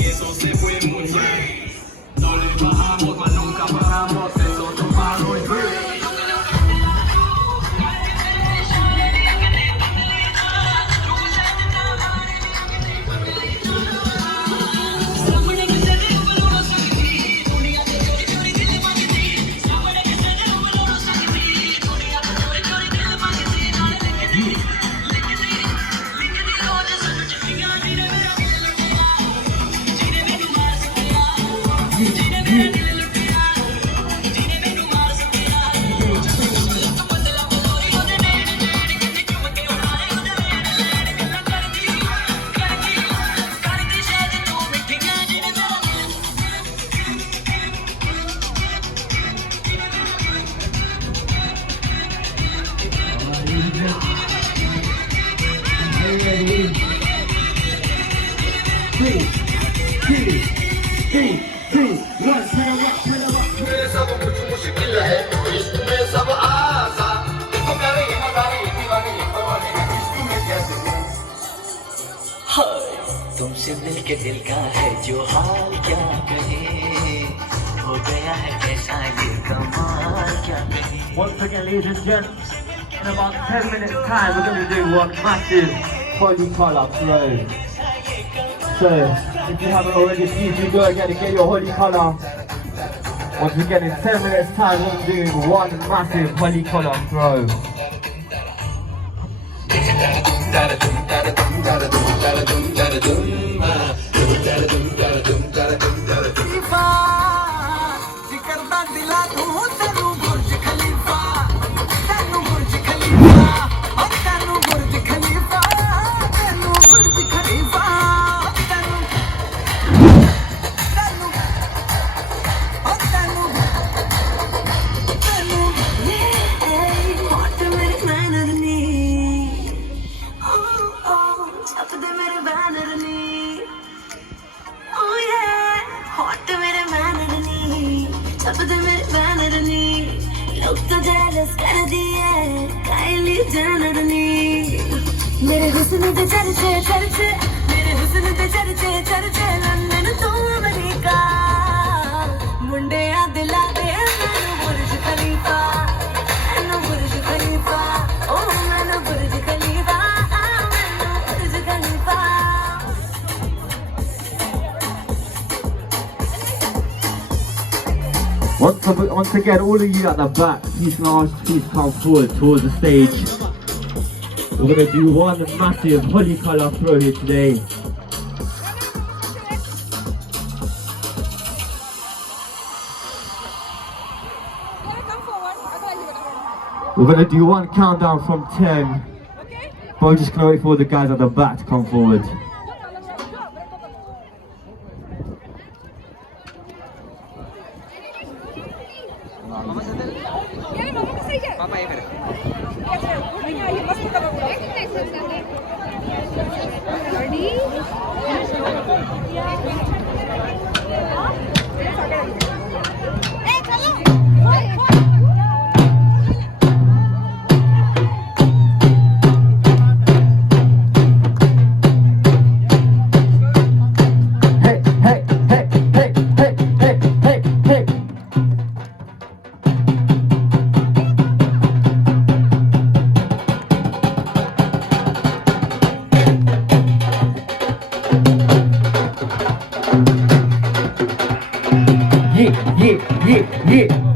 Eso se fue muy bien. No le bajamos, mas nunca paramos. Eso tomado el break. तुमसे मिलके दिल का है जो हाल क्या कहे हो गया है ऐसा ये कमाल क्या कहे. Once again, ladies and gents, in about 10 minutes time we're going to be doing one massive holy colour throw. So if you haven't already, please do go again and get your holy colour. Once again, in 10 minutes time we're going to be doing one massive holy colour throw. मेरे हुस्न दे चर्चे चर्चे मेरे हुस्न दे चर्चे चर्चे London तो America मुंडे आ दिला दे मैनू बुर्ज खलीफा ओ मैनू बुर्ज खलीफा मैनू बुर्ज खलीफा Once again, all of you at the back, please come forward towards the stage. We're going to do one massive holy colour throw here today. We're going to do one countdown from 10, but we're just going to wait for the guys at the back to come forward. Yeah.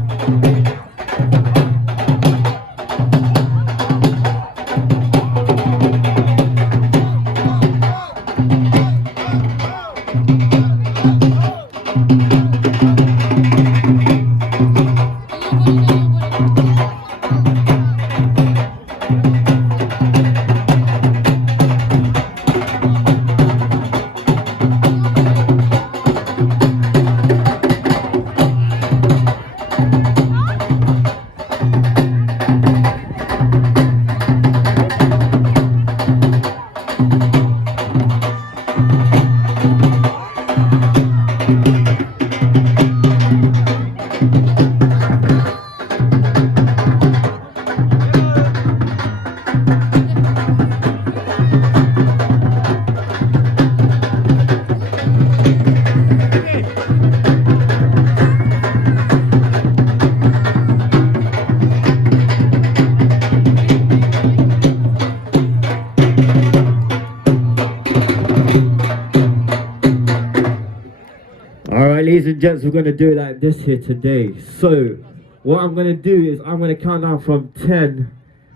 Alright, ladies and gents, we're going to do it like this here today. So, what I'm going to do is I'm going to count down from 10.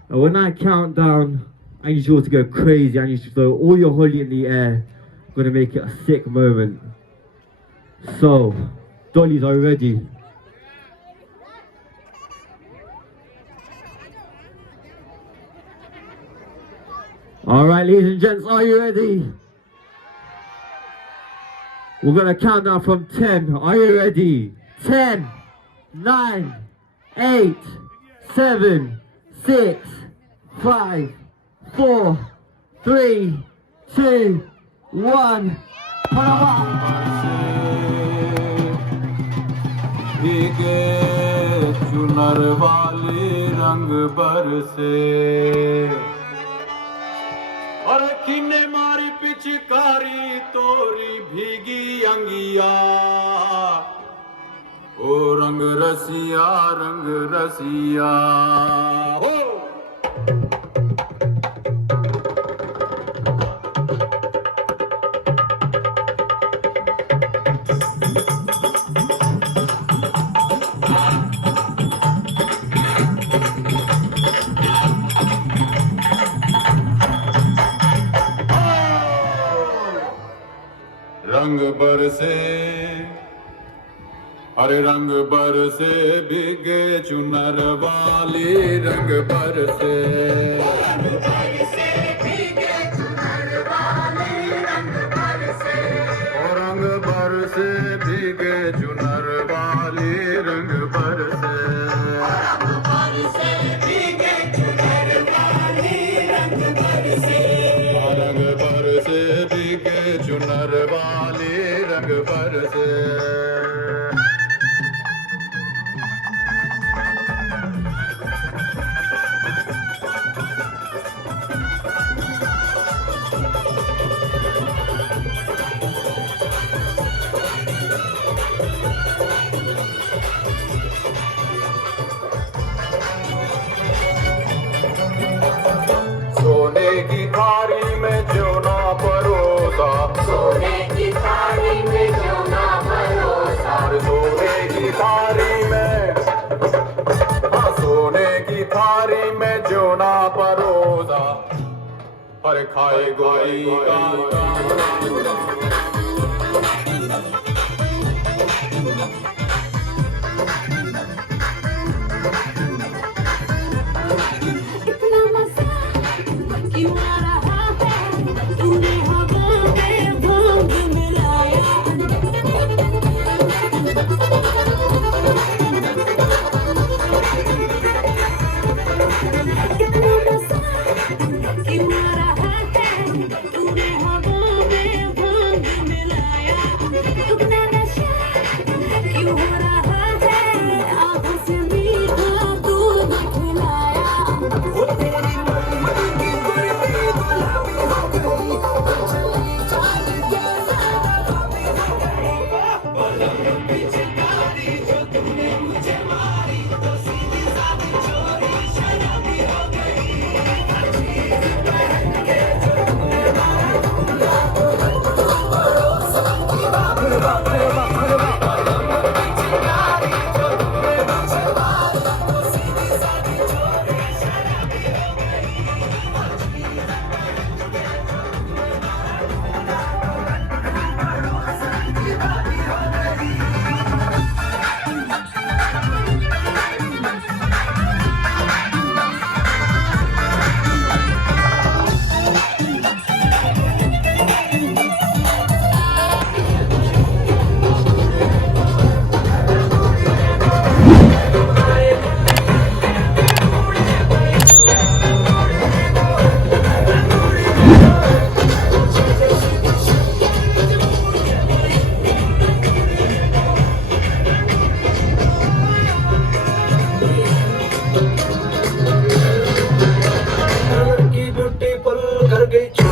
And when I count down, I need you all to go crazy. I need you to throw all your holy in the air. I'm going to make it a sick moment. So, dollies, are you ready? Alright, ladies and gents, are you ready? We're gonna count down from 10. Are you ready? 10, 9, 8, 7, 6, 5, 4, 3, 2, 1. चुनर वाले रंग बरसे और किन्ने मारी पिचकारी तोरी भीगी अंगिया ओ रंग रसिया हो रंग बरसे अरे रंग बरसे भीगे चुनर वाली रंग बरसे भीगे चुनर वाली रंग बरसे रंग बरसे भीगे चुनर वाली रंग बरसे भीगे चुनर वाली रंग बरसे रंग बरसे भीगे चुनर वाली रंग बरसे हाय गोरी इतना मजा क्यों आ रहा है तूने हवा में भांग मिलाया इतना मजा क्यों आ रहा है तूने हवा में भांग मिलाया इतना नशा क्यों हो रहा है आँखों से मीठा दूध खिलाया की ब्यूटीफुल कर गई